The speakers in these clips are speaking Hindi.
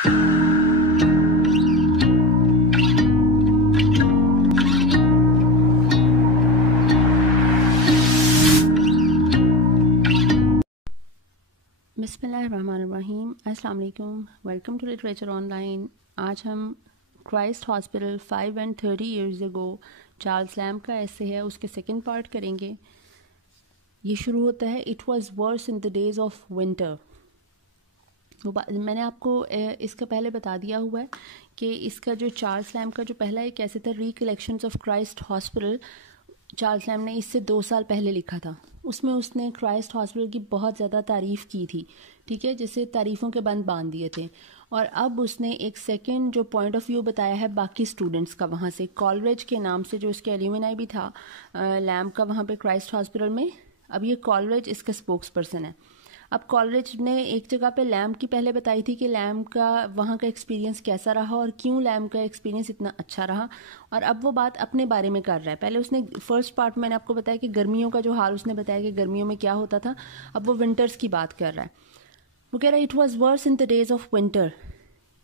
बिस्मिल्लाहिर्रहमानिर्रहीम, अस्सलाम वालेकुम, वेलकम टू लिटरेचर ऑनलाइन। आज हम Christ hospital 5 and 30 years ago Charles lamb का ऐसे है, उसके सेकंड पार्ट करेंगे। ये शुरू होता है, it was worse in the days of winter. मैंने आपको इसका पहले बता दिया हुआ है कि इसका जो चार्ल्स लैम्ब का जो पहला एक ऐसे था, recollections of Christ hospital, Charles lamb ने इससे 2 साल पहले लिखा था। उसमें उसने क्राइस्ट हॉस्पिटल की बहुत ज़्यादा तारीफ़ की थी, ठीक है, जिससे तारीफ़ों के बंद बांध दिए थे। और अब उसने एक सेकंड जो पॉइंट ऑफ व्यू बताया है बाकी स्टूडेंट्स का, वहाँ से कॉलरेज के नाम से जो इसके एल्यूमिनाई भी था लैम्ब का वहाँ पे क्राइस्ट हॉस्पिटल में। अब ये कॉलरेज इसका स्पोक्स पर्सन है। अब कॉलरेज ने एक जगह पे लैम्ब की पहले बताई थी कि लैम्ब का वहाँ का एक्सपीरियंस कैसा रहा और क्यों लैम्ब का एक्सपीरियंस इतना अच्छा रहा, और अब वो बात अपने बारे में कर रहा है। पहले उसने फर्स्ट पार्ट मैंने आपको बताया कि गर्मियों का जो हाल उसने बताया कि गर्मियों में क्या होता था, अब वो विंटर्स की बात कर रहा है। वो कह रहा है it was worse in the days of winter,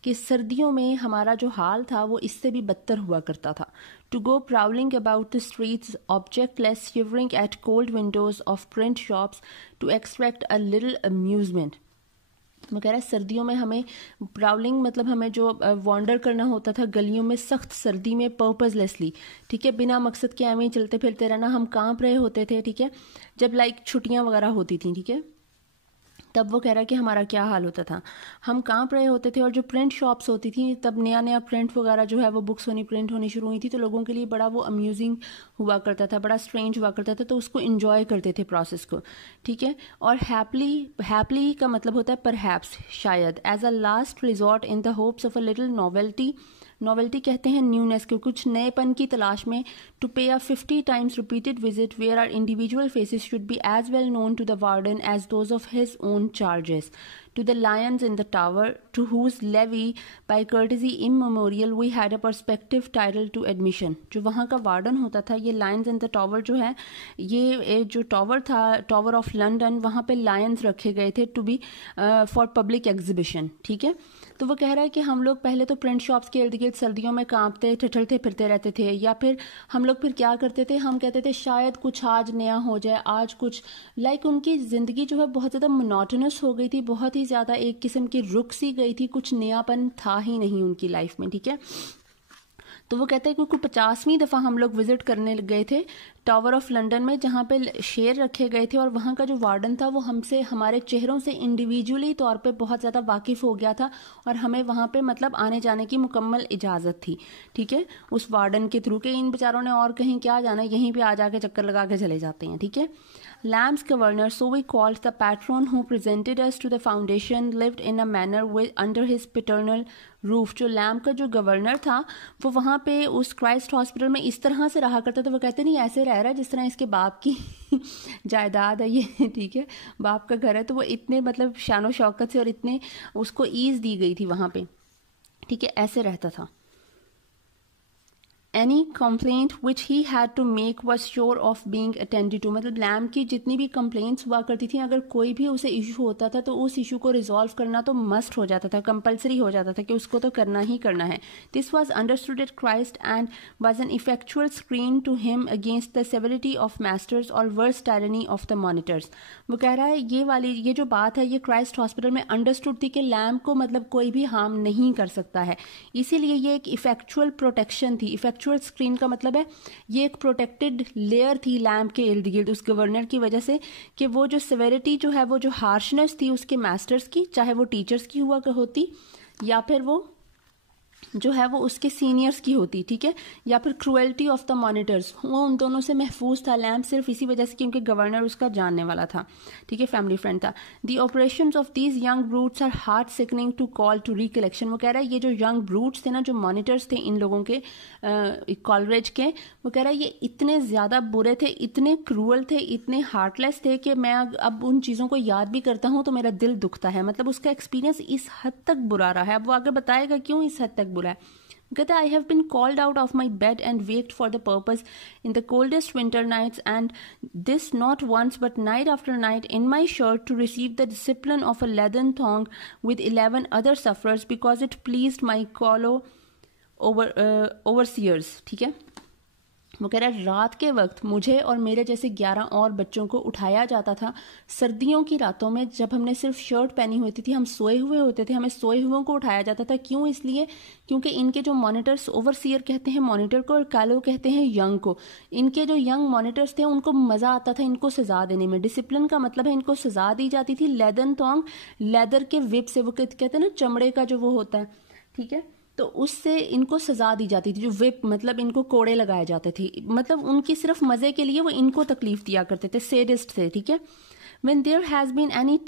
कि सर्दियों में हमारा जो हाल था वो इससे भी बदतर हुआ करता था। To go prowling about the streets objectless, shivering at cold windows of print shops to extract a little amusement. वो कह रहा है सर्दियों में हमें प्राउलिंग मतलब हमें जो वॉन्डर करना होता था गलियों में सख्त सर्दी में पर्पजलेसली, ठीक है, बिना मकसद के हमें चलते फिरते रहना, हम कांप रहे होते थे, ठीक है, जब लाइक छुट्टियां वगैरह होती थी, ठीक है, तब वो कह रहा है कि हमारा क्या हाल होता था, हम कांप रहे होते थे। और जो प्रिंट शॉप्स होती थी, तब नया नया प्रिंट वगैरह जो है वो बुक्स प्रिंट होनी शुरू हुई थी, तो लोगों के लिए बड़ा वो अम्यूजिंग हुआ करता था, बड़ा स्ट्रेंज हुआ करता था, तो उसको इन्जॉय करते थे प्रोसेस को, ठीक है। और हैप्पली का मतलब होता है परहैप्स, शायद, as a last resort in the hopes of a little novelty कहते हैं न्यूनेस को, कुछ नएपन की तलाश में। To pay a 50 times repeated visit where our individual faces should be as well known to the warden as those of his own charges. To the lions in the tower, to whose levy by courtesy immemorial we had a perspective title to admission। जो वहाँ का वार्डन होता था, ये लायंस इन द टावर जो है, ये जो टावर था, टावर ऑफ लंदन, वहाँ पे लायंस रखे गए थे to be for public exhibition, ठीक है। तो वो कह रहा है कि हम लोग पहले तो प्रिंट शॉप्स के इर्द गिर्द सर्दियों में कांपते ठिठुरते फिरते रहते थे, या फिर हम लोग फिर क्या करते थे, हम कहते थे शायद कुछ आज नया हो जाए, आज कुछ लाइक उनकी ज़िंदगी जो है बहुत ज़्यादा मोनोटोनस हो गई थी, बहुत ही ज़्यादा एक किस्म की रुक सी गई थी, कुछ नयापन था ही नहीं उनकी लाइफ में, ठीक है। तो वो कहते हैं क्योंकि 50वीं दफ़ा हम लोग विजिट करने गए थे टावर ऑफ लंदन में, जहाँ पे शेर रखे गए थे, और वहाँ का जो वार्डन था वो हमसे हमारे चेहरों से इंडिविजुअली तौर पे बहुत ज़्यादा वाकिफ़ हो गया था, और हमें वहाँ पे मतलब आने जाने की मुकम्मल इजाज़त थी, ठीक है, उस वार्डन के थ्रू, के इन बेचारों ने और कहीं क्या जाना, यहीं पे आ जाके चक्कर लगा के चले जाते हैं, ठीक है। Lamb's governor, so we called the patron who presented us to the foundation, lived in a manner under his paternal roof। जो लैम्ब का जो गवर्नर था वो वहाँ पे उस क्राइस्ट हॉस्पिटल में इस तरह से रहा करता था। वो कहते नहीं ऐसे रह रहा है जिस तरह इसके बाप की जायदाद है ये, ठीक है, बाप का घर है, तो वो इतने मतलब शानो शौकत से और इतने उसको ईज दी गई थी वहाँ पे, ठीक है, ऐसे रहता था। Any complaint which he had to make was sure of being attended to। मतलब लैम्ब की जितनी भी कंप्लेंट्स हुआ करती थी, अगर कोई भी उसे इशू होता था तो उस इशू को रिजॉल्व करना तो मस्ट हो जाता था, कंपलसरी हो जाता था कि उसको तो करना ही करना है। This was understood at Christ and was an ineffectual screen to him against the severity of masters or worse tyranny of the monitors. वो कह रहा है ये जो बात है ये क्राइस्ट हॉस्पिटल में अंडरस्टूड थी कि लैम्ब को मतलब कोई भी हार्म नहीं कर सकता है, इसीलिए ये एक इफेक्चुअल प्रोटेक्शन थी। इफेक्चुअल स्क्रीन का मतलब है ये एक प्रोटेक्टेड लेयर थी लैम्ब के इर्द गिर्द उस गवर्नर की वजह से, कि वो जो सेवेरिटी जो है, वो जो हार्शनेस थी उसके मास्टर्स की, चाहे वो टीचर्स की हुआ होती या फिर वो जो है वो उसके सीनियर्स की होती, ठीक है, या फिर क्रुएल्टी ऑफ द मॉनिटर्स, वो उन दोनों से महफूज था लैम्ब, सिर्फ इसी वजह से क्योंकि गवर्नर उसका जानने वाला था, ठीक है, फैमिली फ्रेंड था। The operations of these young brutes are heart sickening to call to recollection. वो कह रहा है ये जो यंग ब्रूट्स थे ना, जो मॉनिटर्स थे इन लोगों के कॉलरेज के, वो कह रहा है ये इतने ज़्यादा बुरे थे, इतने क्रूअल थे, इतने हार्टलेस थे कि मैं अब उन चीज़ों को याद भी करता हूँ तो मेरा दिल दुखता है। मतलब उसका एक्सपीरियंस इस हद तक बुरा रहा है। अब वो आगे बताएगा क्यों इस हद तक बुरा है। कहता है, I have been called out of my bed and waked for the purpose in the coldest winter nights, and this not once but night after night, in my shirt to receive the discipline of a leathern thong with 11 other sufferers, because it pleased my fellow overseers. ठीक है, वो कह रहा है रात के वक्त मुझे और मेरे जैसे 11 और बच्चों को उठाया जाता था सर्दियों की रातों में, जब हमने सिर्फ शर्ट पहनी होती थी, हम सोए हुए होते थे, हमें सोए हुओं को उठाया जाता था। क्यों? इसलिए क्योंकि इनके जो मॉनिटर्स, ओवरसीयर कहते हैं मॉनिटर को और कालो कहते हैं यंग को, इनके जो यंग मॉनिटर्स थे उनको मज़ा आता था इनको सजा देने में। डिसिप्लिन का मतलब है इनको सजा दी जाती थी लेदर थॉन्ग, लेदर के विप से, वो कहते हैं ना चमड़े का जो वो होता है, ठीक है, तो उससे इनको सजा दी जाती थी। जो विप मतलब इनको कोड़े लगाए जाते थे, मतलब उनकी सिर्फ मजे के लिए वो इनको तकलीफ दिया करते थे, सेडिस्ट थे। ठीक है, when there has been any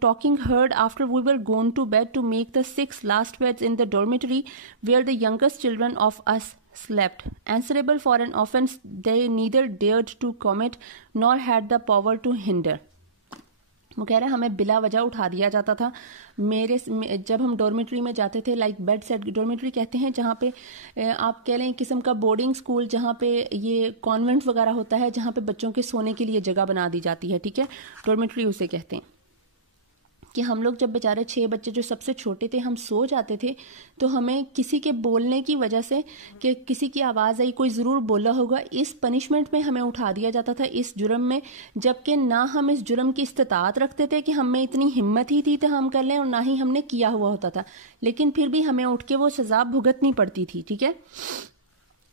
talking heard after we were gone to bed to make the 6 last beds in the dormitory where the youngest children of us slept, answerable for an offense they neither dared to commit nor had the power to hinder. वो कह रहे हैं हमें बिला वजह उठा दिया जाता था जब हम डॉर्मेट्री में जाते थे, लाइक बेड सेट। डॉर्मेट्री कहते हैं जहाँ पे आप कह लें किस्म का बोर्डिंग स्कूल, जहाँ पे ये कॉन्वेंट वगैरह होता है, जहाँ पे बच्चों के सोने के लिए जगह बना दी जाती है। ठीक है, डॉर्मेट्री उसे कहते हैं। कि हम लोग जब बेचारे 6 बच्चे जो सबसे छोटे थे हम सो जाते थे, तो हमें किसी के बोलने की वजह से, कि किसी की आवाज़ आई, कोई ज़रूर बोला होगा, इस पनिशमेंट में हमें उठा दिया जाता था, इस जुर्म में। जबकि ना हम इस जुर्म की इस्तिताअत रखते थे कि हम में इतनी हिम्मत ही थी तो हम कर लें, और ना ही हमने किया हुआ होता था, लेकिन फिर भी हमें उठ के वो सज़ा भुगतनी पड़ती थी। ठीक है,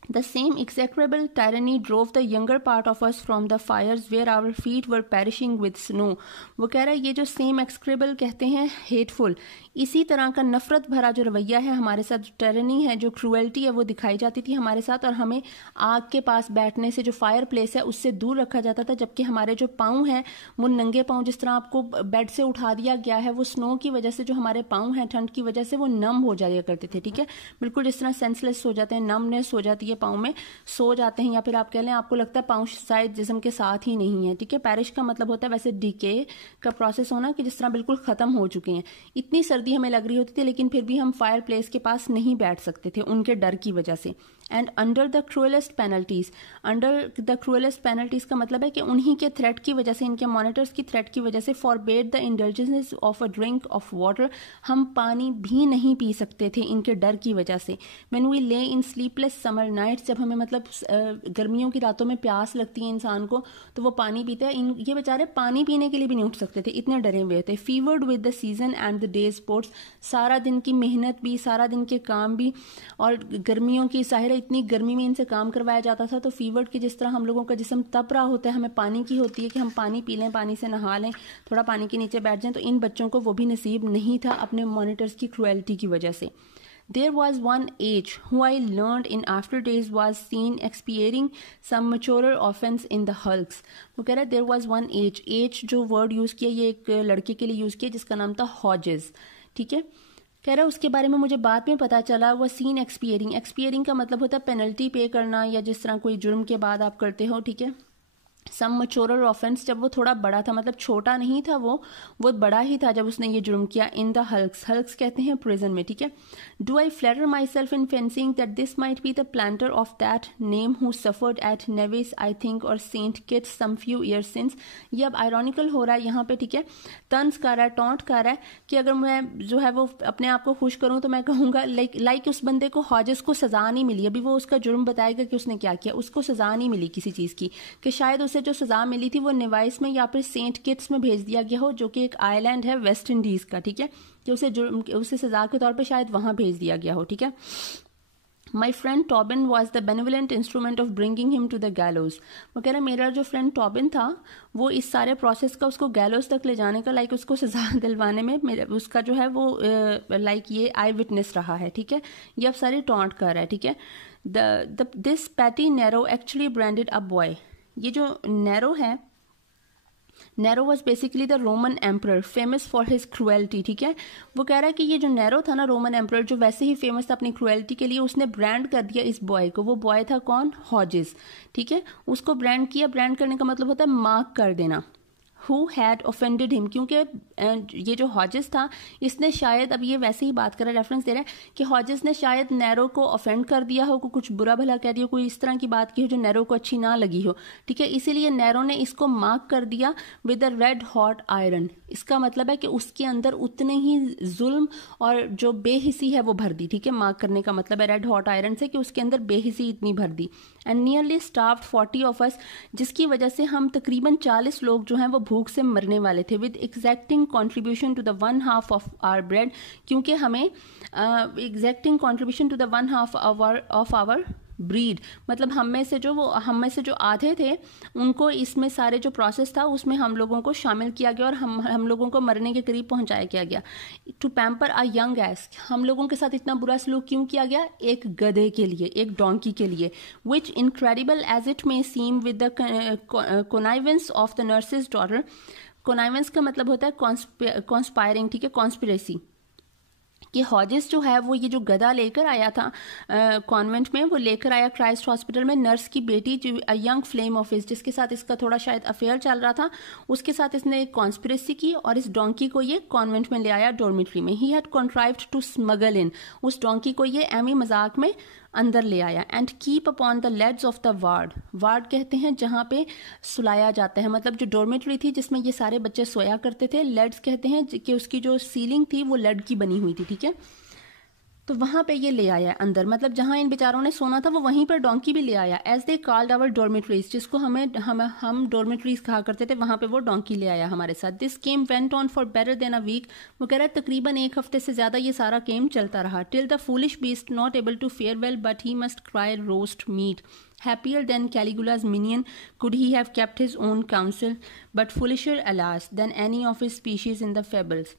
The same execrable tyranny drove the younger part of us from the fires where our feet were perishing with snow. वो कह रहा है ये जो same execrable कहते हैं hateful, इसी तरह का नफरत भरा जो रवैया है हमारे साथ, जो tyranny है, जो cruelty है, वो दिखाई जाती थी हमारे साथ, और हमें आग के पास बैठने से, जो फायर प्लेस है, उससे दूर रखा जाता था। जबकि हमारे जो पाँव हैं वो नंगे पाँव, जिस तरह आपको बेड से उठा दिया गया है, वो स्नो की वजह से जो हमारे पाँव हैं ठंड की वजह से वो नम हो जाया करते थे। ठीक है, बिल्कुल जिस तरह सेंसलेस हो जाते हैं, नमनेस हो जाती है, पाँव में सो जाते हैं, या फिर आप कह लें आपको लगता है पाँव शायद जिस्म के साथ ही नहीं है। ठीक है, पैरिश का मतलब होता है वैसे डीके का प्रोसेस होना, कि जिस तरह बिल्कुल खत्म हो चुके हैं। इतनी सर्दी हमें लग रही होती थी, लेकिन फिर भी हम फायर प्लेस के पास नहीं बैठ सकते थे उनके डर की वजह से। And under the cruelest penalties, under the cruelest penalties का मतलब है कि उन्हीं के थ्रेट की वजह से, इनके मॉनिटर्स की थ्रेट की वजह से, forbade the indulgence of a drink of water, हम पानी भी नहीं पी सकते थे इनके डर की वजह से। व्हेन वी ले इन स्लीपलेस समर नाइट्स, जब हमें मतलब गर्मियों की रातों में प्यास लगती है इंसान को, तो वो पानी पीते हैं। ये बेचारे पानी पीने के लिए भी नहीं उठ सकते थे, इतने डरे हुए थे। Fevered with the season and the day sports, सारा दिन की मेहनत भी, सारा दिन के काम भी, और गर्मियों की ज़ाहिर इतनी गर्मी में इनसे काम करवाया जाता था, तो फीवर्ड की जिस तरह हम लोगों का जिस्म तप रहा होता है, हमें पानी की होती है कि हम पानी पी लें, पानी से नहा लें, थोड़ा पानी के नीचे बैठ जाएं, तो इन बच्चों को वो भी नसीब नहीं था अपने मॉनिटर्स की क्रूएल्टी की वजह से। There was one age who I learned in after days was seen expiating some maturer offense in the hulks. वो कह रहा है there was one age, age जो वर्ड यूज़ किया ये एक लड़के के लिए यूज़ किया जिसका नाम था हॉजेस। ठीक है, कह रहा है उसके बारे में मुझे बाद में पता चला, वो सीन एक्सपियरिंग, एक्सपियरिंग का मतलब होता है पेनल्टी पे करना, या जिस तरह कोई जुर्म के बाद आप करते हो। ठीक है, सम मच्योरर ऑफेंस, जब वो थोड़ा बड़ा था, मतलब छोटा नहीं था वो बड़ा ही था जब उसने ये जुर्म किया। इन द हल्क्स, हल्क्स कहते हैं प्रिजन में। ठीक है, do I flatter my self in fancying that this might be the planter of that name who suffered at Nevis I think or saint Kitts some few years since. ये अब आयरॉनिकल हो रहा है यहाँ पे। ठीक है, तंज कर रहा है, टॉन्ट कर रहा है, कि अगर मैं जो है वो अपने आप को खुश करूँ तो मैं कहूँगा लाइक उस बंदे को हॉजेस को सजा नहीं मिली, अभी वो उसका जुर्म बताएगा कि उसने क्या किया, उसको सजा नहीं मिली किसी चीज़ की, कि शायद उसे जो सजा मिली थी वो नेवाइस में या फिर सेंट किट्स में भेज दिया गया हो, जो कि एक आइलैंड है वेस्ट इंडीज का। ठीक है, कि उसे सजा के तौर पे शायद वहां भेज दिया गया हो। ठीक है, my friend Tobin was the benevolent instrument of bringing him to the gallows. वो कह रहा मेरा जो फ्रेंड टॉबिन था वो इस सारे प्रोसेस का, उसको गैलोज तक ले जाने का, लाइक उसको सजा दिलवाने में उसका जो है वो लाइक ये आई विटनेस रहा है। ठीक है, ये अब सारी टॉन्ट कर रहा है। ठीक है, this petty Nero actually branded a boy. ये जो नैरो है, Nero was basically the Roman emperor famous for his cruelty. ठीक है, वो कह रहा है कि ये जो नैरो था ना, रोमन एम्परर जो वैसे ही फेमस था अपनी क्रुएल्टी के लिए, उसने ब्रांड कर दिया इस बॉय को। वो बॉय था कौन? हॉजेस। ठीक है, उसको ब्रांड किया, ब्रांड करने का मतलब होता है मार्क कर देना। who had offended him, क्योंकि ये जो हॉजेस था इसने शायद, अब ये वैसे ही बात कर रहा है, रेफरेंस दे रहा है कि हॉजेस ने शायद नैरो को ऑफेंड कर दिया हो, कुछ बुरा भला कह दिया, कोई इस तरह की बात की हो जो नैरो को अच्छी ना लगी हो, ठीक है, इसीलिए नैरो ने इसको मार्क कर दिया with a red hot iron. इसका मतलब है कि उसके अंदर उतने ही जुल्म और जो बेहिसी है वो भर दी, ठीक है, मार्क करने का मतलब है रेड हॉट आयरन से कि उसके अंदर बेहिसी इतनी भर दी। And nearly starved 40 of us, जिसकी वजह से हम तकरीबन 40 लोग जो हैं वो भूख से मरने वाले थे। With exacting contribution to the 1/2 of our bread, क्योंकि हमें exacting contribution to the 1/2 of our breed, मतलब हम में से जो आधे थे उनको इसमें सारे जो प्रोसेस था उसमें हम लोगों को शामिल किया गया और हम लोगों को मरने के करीब पहुंचाया गया। To pamper a young ass, हम लोगों के साथ इतना बुरा सलूक क्यों किया गया? एक गधे के लिए, एक डोंकी के लिए। Which incredible as it may seem with the connivance of the nurse's daughter. Connivance का मतलब होता है कॉन्स्पायरिंग, ठीक है, कॉन्स्पिरेसी, कि हॉजेस जो है वो ये जो गधा लेकर आया था कॉन्वेंट में, वो लेकर आया क्राइस्ट हॉस्पिटल में नर्स की बेटी जो यंग फ्लेम ऑफिस, जिसके साथ इसका थोड़ा शायद अफेयर चल रहा था, उसके साथ इसने एक कॉन्स्पिरेसी की और इस डोंकी को ये कॉन्वेंट में ले आया डॉर्मिटरी में। ही हैड कॉन्ट्राइव्ड टू स्मगल इन, उस डोंकी को ये एमी मजाक में अंदर ले आया। And keep upon the leads of the ward, ward कहते हैं जहाँ पे सुलाया जाता है, मतलब जो डॉर्मेटरी थी जिसमें ये सारे बच्चे सोया करते थे, लेड्स कहते हैं कि उसकी जो सीलिंग थी वो लेड की बनी हुई थी, ठीक है, तो वहां पे ये ले आया अंदर, मतलब जहां इन बेचारों ने सोना था वो वहीं पर डोंकी भी ले आया। As they called our dormitories, जिसको हम डॉर्मेटरीज कहा करते थे, वहां पे वो डोंकी ले आया हमारे साथ। This game went on for better than a week, वो कह रहा है तकरीबन एक हफ्ते से ज्यादा ये सारा गेम चलता रहा। Till the foolish beast not able to fare well but he must cry roast meat. Happier than Caligula's minion could he have kept his own counsel, but foolisher, alas, than any of his species in the fables.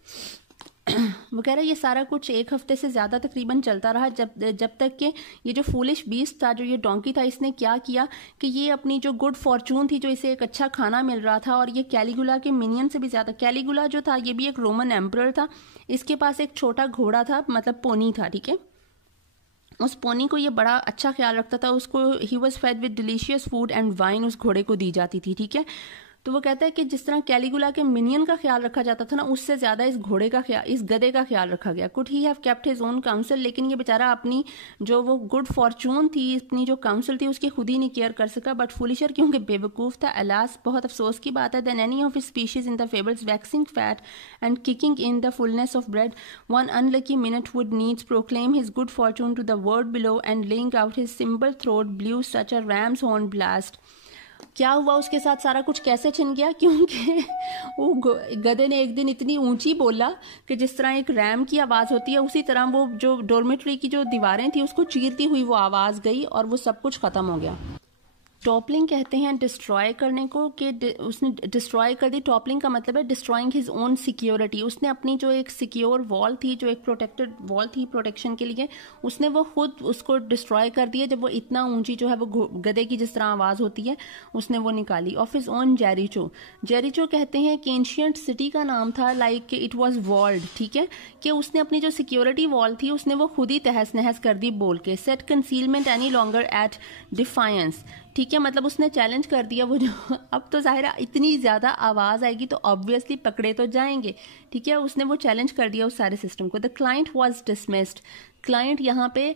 वो कह रहा है ये सारा कुछ एक हफ्ते से ज़्यादा तकरीबन चलता रहा, जब तक कि ये जो फूलिश बीस्ट था, जो ये डोंकी था, इसने क्या किया कि ये अपनी जो गुड फॉर्चून थी, जो इसे एक अच्छा खाना मिल रहा था, और ये कैलिगुला के मिनियन से भी ज़्यादा, कैलिगुला जो था ये भी एक रोमन एम्परर था, इसके पास एक छोटा घोड़ा था, मतलब पोनी था, ठीक है, उस पोनी को ये बड़ा अच्छा ख्याल रखता था, उसको he was fade with delicious food and wine उस घोड़े को दी जाती थी, ठीक है। तो वो कहता है कि जिस तरह कैलिगुला के मिनियन का ख्याल रखा जाता था ना, उससे ज्यादा इस घोड़े का ख्याल, इस गधे का ख्याल रखा गया। Could he have kept his own council, लेकिन ये बेचारा अपनी जो वो गुड फॉर्चून थी, अपनी जो काउंसिल थी, उसकी खुद ही नहीं केयर कर सका। बट फुलिशर, क्योंकि बेवकूफ था, अलास, बहुत अफसोस की बात है, than any of his species in the fables waxing fat and kicking in the fullness of bread, one unlucky minute would needs proclaim his good fortune to the world below and laying out his simple throat blew such a ram's horn blast. क्या हुआ उसके साथ, सारा कुछ कैसे छिन गया? क्योंकि वो गधे ने एक दिन इतनी ऊंची बोला कि जिस तरह एक रैम की आवाज़ होती है, उसी तरह वो जो डॉर्मेटरी की जो दीवारें थी उसको चीरती हुई वो आवाज़ गई और वो सब कुछ ख़त्म हो गया। टॉपलिंग कहते हैं डिस्ट्रॉय करने को, कि उसने डिस्ट्रॉय कर दी। टॉपलिंग का मतलब है डिस्ट्रॉइंग हिज ओन सिक्योरिटी। उसने अपनी जो एक सिक्योर वॉल थी, जो एक प्रोटेक्टेड वॉल थी प्रोटेक्शन के लिए, उसने वो खुद उसको डिस्ट्रॉय कर दिया जब वो इतना ऊंची जो है वो गधे की जिस तरह आवाज़ होती है उसने वो निकाली। ऑफ हिज ओन जेरिचो, जेरिचो कहते हैं कि एंशियंट सिटी का नाम था, लाइक इट वॉज वॉल्ड, ठीक है, कि उसने अपनी जो सिक्योरिटी वॉल थी उसने वो खुद ही तहस नहस कर दी बोल के। Set concealment any longer eight defiance, ठीक है, मतलब उसने चैलेंज कर दिया वो जो अब तो जाहिर है इतनी ज़्यादा आवाज़ आएगी तो ऑब्वियसली पकड़े तो जाएंगे, ठीक है, उसने वो चैलेंज कर दिया उस सारे सिस्टम को। The client was dismissed, client यहाँ पे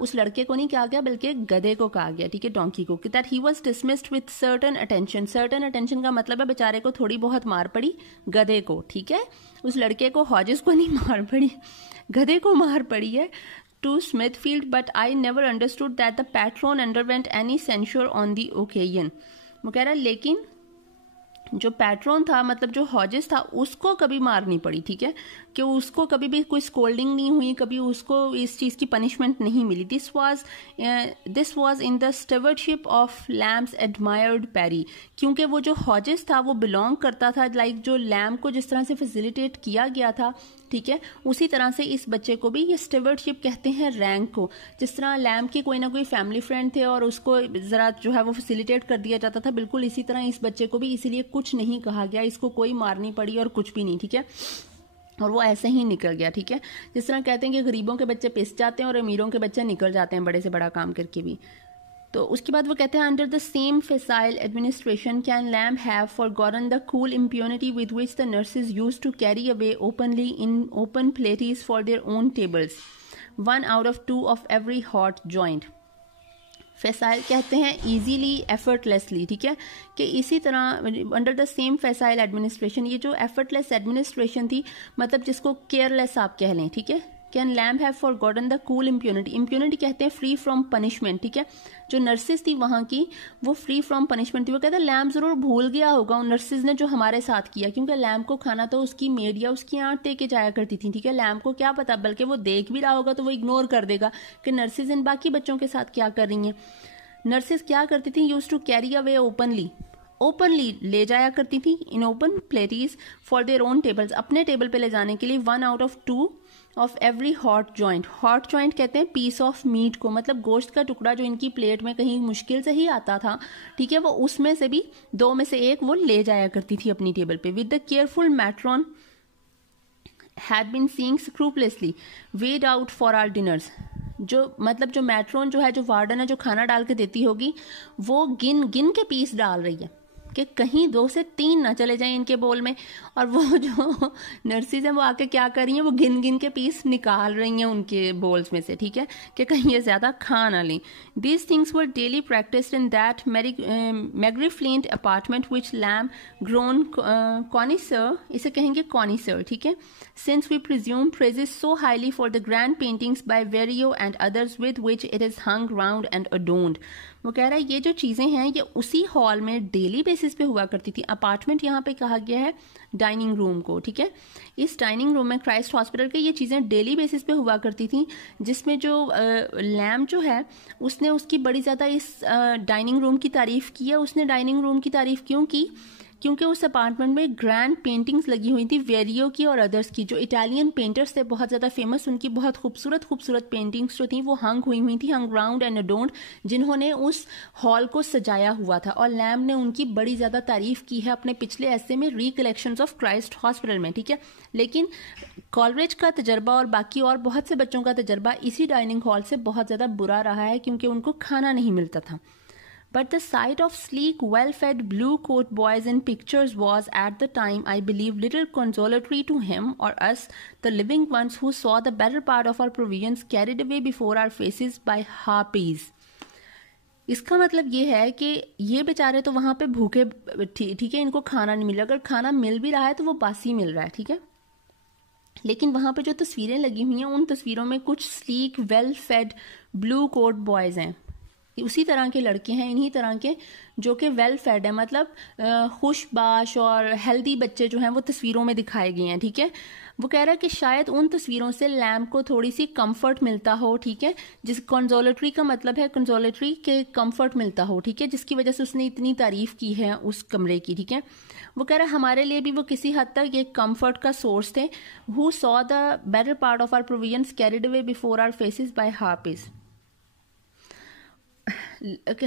उस लड़के को नहीं कहा गया बल्कि गधे को कहा गया, ठीक है, डोंकी को, कि that he was dismissed with certain attention. Certain attention का मतलब है बेचारे को थोड़ी बहुत मार पड़ी, गधे को, ठीक है, उस लड़के को, हॉजेस को नहीं मार पड़ी, गधे को मार पड़ी है। To Smithfield, but I never understood that the patron underwent any censure on the occasion. वो कह रहा है लेकिन जो पैट्रोन था, मतलब जो हॉजेस था, उसको कभी मार नहीं पड़ी, ठीक है, कि उसको कभी भी कोई स्कोल्डिंग नहीं हुई, कभी उसको इस चीज़ की पनिशमेंट नहीं मिली। This was in the stewardship of Lamb's admired Perry, क्योंकि वो जो हॉजेस था वो बिलोंग करता था, लाइक जो लैम्प को जिस तरह से फैसिलिटेट किया गया था, ठीक है, उसी तरह से इस बच्चे को भी ये स्टेवर्डशिप कहते हैं रैंक को। जिस तरह लैम्प के कोई ना कोई फैमिली फ्रेंड थे और उसको ज़रा जो है वो फैसिलिटेट कर दिया जाता था, बिल्कुल इसी तरह इस बच्चे को भी इसीलिए कुछ नहीं कहा गया, इसको कोई मार नहीं पड़ी और कुछ भी नहीं, ठीक है, और वो ऐसे ही निकल गया, ठीक है। जिस तरह कहते हैं कि गरीबों के बच्चे पिस जाते हैं और अमीरों के बच्चे निकल जाते हैं बड़े से बड़ा काम करके भी। तो उसके बाद वो कहते हैं under the same facile administration can Lamb have forgotten the cool impunity with which the nurses used to carry away openly in open platters for their own tables 1 out of 2 of every hot joint. Facile कहते हैं ईजीली एफर्टलेसली, ठीक है, कि इसी तरह under the same facile administration, ये जो एफर्टलेस एडमिनिस्ट्रेशन थी मतलब जिसको केयरलेस आप कह लें, ठीक है, can Lamb have forgotten the cool impunity, impunity कहते हैं फ्री फ्रॉम पनिशमेंट, ठीक है, जो नर्सिस थी वहां की वो फ्री फ्रॉम पनिशमेंट थी। वो कहते हैं लैम्ब जरूर भूल गया होगा उन नर्सिस ने जो हमारे साथ किया, क्योंकि लैम्ब को खाना तो उसकी मेड या उसकी आंट दे के जाया करती थी, ठीक है, लैम्ब को क्या पता, बल्कि वो देख भी रहा होगा तो वो इग्नोर कर देगा कि नर्सिस इन बाकी बच्चों के साथ क्या कर रही हैं। नर्सिस क्या करती थी, used to carry away openly ले जाया करती थी in open platters for their own tables, अपने टेबल पे ले जाने के लिए 1 out of 2 of every hot joint. Hot joint कहते हैं पीस ऑफ मीट को, मतलब गोश्त का टुकड़ा जो इनकी प्लेट में कहीं मुश्किल से ही आता था, ठीक है, वो उसमें से भी 2 में से 1 वो ले जाया करती थी अपनी टेबल पे। With the careful matron had been seeing scrupulously weighed out for our dinners, जो मतलब जो मैट्रॉन जो है, जो वार्डन है, जो खाना डाल के देती होगी, वो गिन के पीस डाल रही है कि कहीं 2 से 3 ना चले जाएं इनके बोल में, और वो जो नर्सिस हैं वो आके क्या कर रही हैं, वो गिन के पीस निकाल रही हैं उनके बोल्स में से, ठीक है, कि कहीं ये ज्यादा खा ना लें। These things were daily practised in that magnificent apartment which Lamb grown connoisseur, इसे कहेंगे कॉनिसर, ठीक है, since we presume praises so highly for the grand paintings by Verrio and others with which it is hung round and adorned. वो कह रहा है ये जो चीजें हैं ये उसी हॉल में डेली बेसिस पे हुआ करती थी। अपार्टमेंट यहाँ पे कहा गया है डाइनिंग रूम को, ठीक है, इस डाइनिंग रूम में क्राइस्ट हॉस्पिटल के ये चीजें डेली बेसिस पे हुआ करती थी, जिसमें जो लैम्ब जो है उसने उसकी बड़ी ज्यादा इस डाइनिंग रूम की तारीफ की है। उसने डाइनिंग रूम की तारीफ क्यों की, क्योंकि उस अपार्टमेंट में ग्रैंड पेंटिंग्स लगी हुई थी वेरियो की और अदर्स की, जो इटालियन पेंटर्स थे बहुत ज़्यादा फेमस, उनकी बहुत खूबसूरत पेंटिंग्स जो थी वो हंग हुई थी, हंग राउंड एंड अडोन्ड, जिन्होंने उस हॉल को सजाया हुआ था। और लैम्ब ने उनकी बड़ी ज़्यादा तारीफ की है अपने पिछले ऐसे में रिकलेक्शंस ऑफ क्राइस्ट हॉस्पिटल में, ठीक है। लेकिन कॉलरिज का तजर्बा और बाकी और बहुत से बच्चों का तजर्बा इसी डाइनिंग हॉल से बहुत ज़्यादा बुरा रहा है, क्योंकि उनको खाना नहीं मिलता था। But the sight of sleek, well-fed, blue-coat boys in pictures was, at the time, I believe, little consolatory to him or us, the living ones who saw the better part of our provisions carried away before our faces by harpies. इसका मतलब ये है कि ये बेचारे तो वहां पे भूखे, ठीक है, इनको खाना नहीं मिल रहा, अगर खाना मिल भी रहा है तो वो बासी मिल रहा है, ठीक है। लेकिन वहां पे जो तस्वीरें लगी हुई हैं उन तस्वीरों में कुछ sleek, well fed, blue coat boys हैं, उसी तरह के लड़के हैं, इन्हीं तरह के जो कि वेल फेड है, मतलब खुशबाश और हेल्दी बच्चे जो हैं वो तस्वीरों में दिखाए गए हैं, ठीक है। वो कह रहा है कि शायद उन तस्वीरों से लैम्ब को थोड़ी सी कंफर्ट मिलता हो, ठीक है, जिस कंसोलेटरी का मतलब है कंसोलेटरी के कंफर्ट मिलता हो, ठीक है, जिसकी वजह से उसने इतनी तारीफ की है उस कमरे की, ठीक है। वो कह रहा है हमारे लिए भी वो किसी हद तक ये कंफर्ट का सोर्स थे। Who saw the better part of our provisions carried away before our faces by harpies,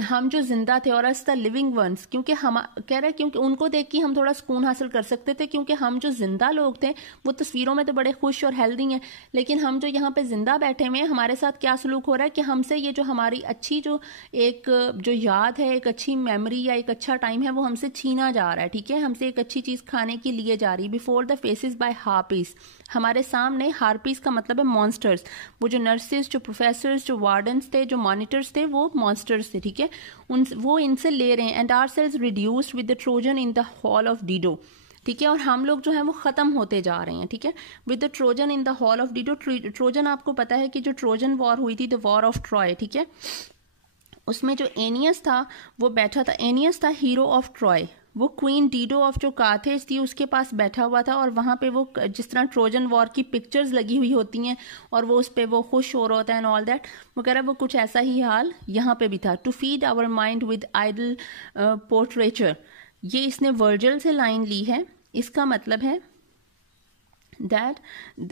हम जो जिंदा थे, और अस द लिविंग वंस, क्योंकि हम कह रहे हैं क्योंकि उनको देख के हम थोड़ा सुकून हासिल कर सकते थे, क्योंकि हम जो जिंदा लोग थे वो तस्वीरों में तो बड़े खुश और हेल्दी हैं, लेकिन हम जो यहाँ पे जिंदा बैठे हुए हैं हमारे साथ क्या सलूक हो रहा है कि हमसे ये जो हमारी अच्छी जो एक जो याद है, एक अच्छी मेमोरी या एक अच्छा टाइम है, वो हमसे छीना जा रहा है, ठीक है, हमसे एक अच्छी चीज खाने की लिए जा रही। बिफोर द फेसेस बाय हार्पीस, हमारे सामने, हार्पीस का मतलब है मॉन्स्टर्स, वो जो नर्सेस, जो प्रोफेसर्स, जो वार्डन्स थे, जो मॉनिटर्स थे, वो मॉन्स्टर्स थे, ठीक है, वो इनसे ले रहे हैं। And our selves reduced with the Trojan in the hall of Dido, ठीक है, और हम लोग जो है वो खत्म होते जा रहे हैं, ठीक है, with the Trojan in the hall of Dido. Trojan आपको पता है कि जो ट्रोजन वॉर हुई थी, द वॉर ऑफ ट्रॉय, ठीक है, उसमें जो एनियस था वो बैठा था, एनियस था हीरो ऑफ ट्रॉय, वो क्वीन डीडो ऑफ जो कार्थेज थी उसके पास बैठा हुआ था, और वहां पे वो जिस तरह ट्रोजन वॉर की पिक्चर्स लगी हुई होती हैं और वो उस पे वो खुश हो रहा होता है एंड ऑल दैट, वो कह रहा है वो कुछ ऐसा ही हाल यहाँ पे भी था। To feed our mind with idle portraiture, ये इसने वर्जल से लाइन ली है, इसका मतलब है दैट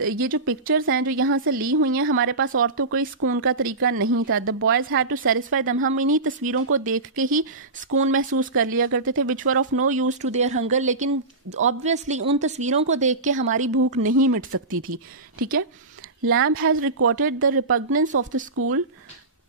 ये जो पिक्चर्स हैं जो यहाँ से ली हुई हैं, हमारे पास और तो कोई सुकून का तरीका नहीं था। The boys had to satisfy them, हम इन्हीं तस्वीरों को देख के ही सुकून महसूस कर लिया करते थे, which were of no use to their hunger, लेकिन ऑब्वियसली उन तस्वीरों को देख के हमारी भूख नहीं मिट सकती थी, ठीक है। Lamb has recorded the repugnance of the school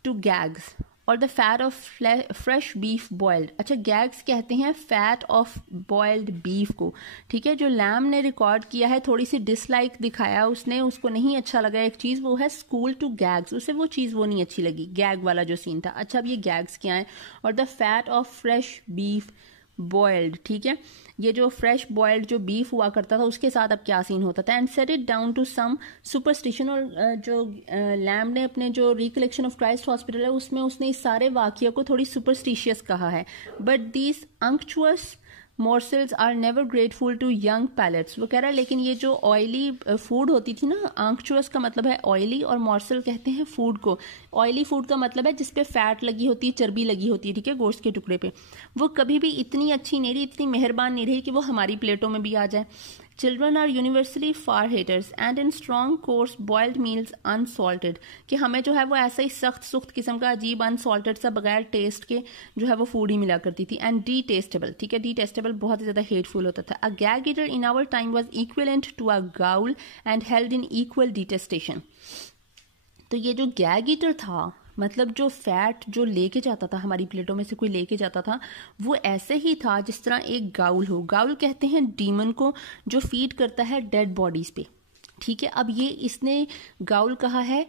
to gags, or the fat of fresh beef boiled. अच्छा, गैग्स कहते हैं फैट ऑफ बॉइल्ड बीफ को, ठीक है। जो लैम ने रिकॉर्ड किया है, थोड़ी सी डिसलाइक दिखाया उसने, उसको नहीं अच्छा लगा एक चीज़, वो है स्कूल टू गैग्स, उसे वो चीज़ वो नहीं अच्छी लगी, गैग वाला जो सीन था। अच्छा, अब ये गैग्स क्या है, और the fat of fresh beef boiled, ठीक है। ये जो फ्रेश बॉइल्ड जो बीफ हुआ करता था उसके साथ अब क्या सीन होता था, and set it down to some superstition. और जो लैम्ब ने अपने जो रिकलेक्शन ऑफ क्राइस्ट हॉस्पिटल है उसमें उसने इस सारे वाक्य को थोड़ी सुपरस्टिशियस कहा है। But these unctuous morsels are never grateful to young palates. वो कह रहा है लेकिन ये जो ऑयली फूड होती थी ना, आंक्चुअस का मतलब है ऑयली और मॉर्सल कहते हैं फूड को। ऑयली फूड का मतलब है जिसपे फैट लगी होती है, चर्बी लगी होती है, ठीक है, गोश्त के टुकड़े पे। वो कभी भी इतनी अच्छी नहीं रही, इतनी मेहरबान नहीं रही कि वो हमारी प्लेटों में भी आ जाए। Children are universally fat haters and in strong coarse boiled meals unsalted, कि हमें जो है वो ऐसा ही सख्त सुख्त किस्म का अजीब अनसॉल्टेड सा बगैर टेस्ट के जो है वो फूड ही मिला करती थी। एंड डी टेस्टेबल, ठीक है, डी टेस्टेबल बहुत ही ज़्यादा हेटफुल होता था। A gag eater in our time was equivalent to a ghoul and held in equal detestation. तो ये जो गैग ईटर था, मतलब जो फैट जो लेके जाता था हमारी प्लेटों में से कोई लेके जाता था, वो ऐसे ही था जिस तरह एक गाउल हो। गाउल कहते हैं डीमन को जो फीड करता है डेड बॉडीज पे, ठीक है। अब ये इसने गाउल कहा है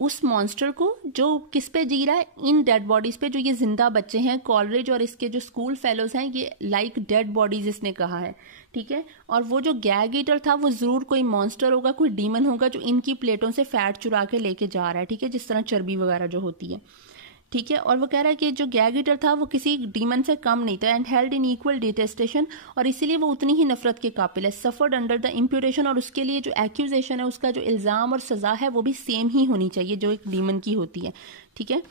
उस मॉन्स्टर को जो किस पे जी रहा है, इन डेड बॉडीज पे, जो ये जिंदा बच्चे हैं। कॉलरेज और इसके जो स्कूल फेलोज हैं ये लाइक डेड बॉडीज इसने कहा है, ठीक है। और वो जो गैग ईटर था वो जरूर कोई मॉन्स्टर होगा, कोई डीमन होगा जो इनकी प्लेटों से फैट चुरा के लेके जा रहा है, ठीक है, जिस तरह चर्बी वगैरह जो होती है, ठीक है। और वो कह रहा है कि जो गैग ईटर था वो किसी डीमन से कम नहीं था, एंड हेल्ड इन इक्वल डिटेस्टेशन, और इसीलिए वो उतनी ही नफरत के काबिल है। सफर्ड अंडर द इम्प्यूटेशन, और उसके लिए जो एक्यूजेशन है, उसका जो इल्ज़ाम और सज़ा है वो भी सेम ही होनी चाहिए जो एक डीमन की होती है, ठीक है।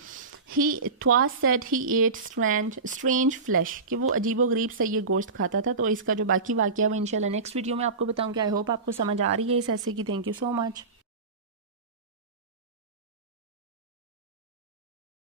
ही twas said he ate strange flesh, कि वो अजीबोगरीब सा ये गोश्त खाता था। तो इसका जो बाकी वाक़या है वो इंशाल्लाह नेक्स्ट वीडियो में आपको बताऊंगी। आई होप आपको समझ आ रही है इस ऐसे की। Thank you so much.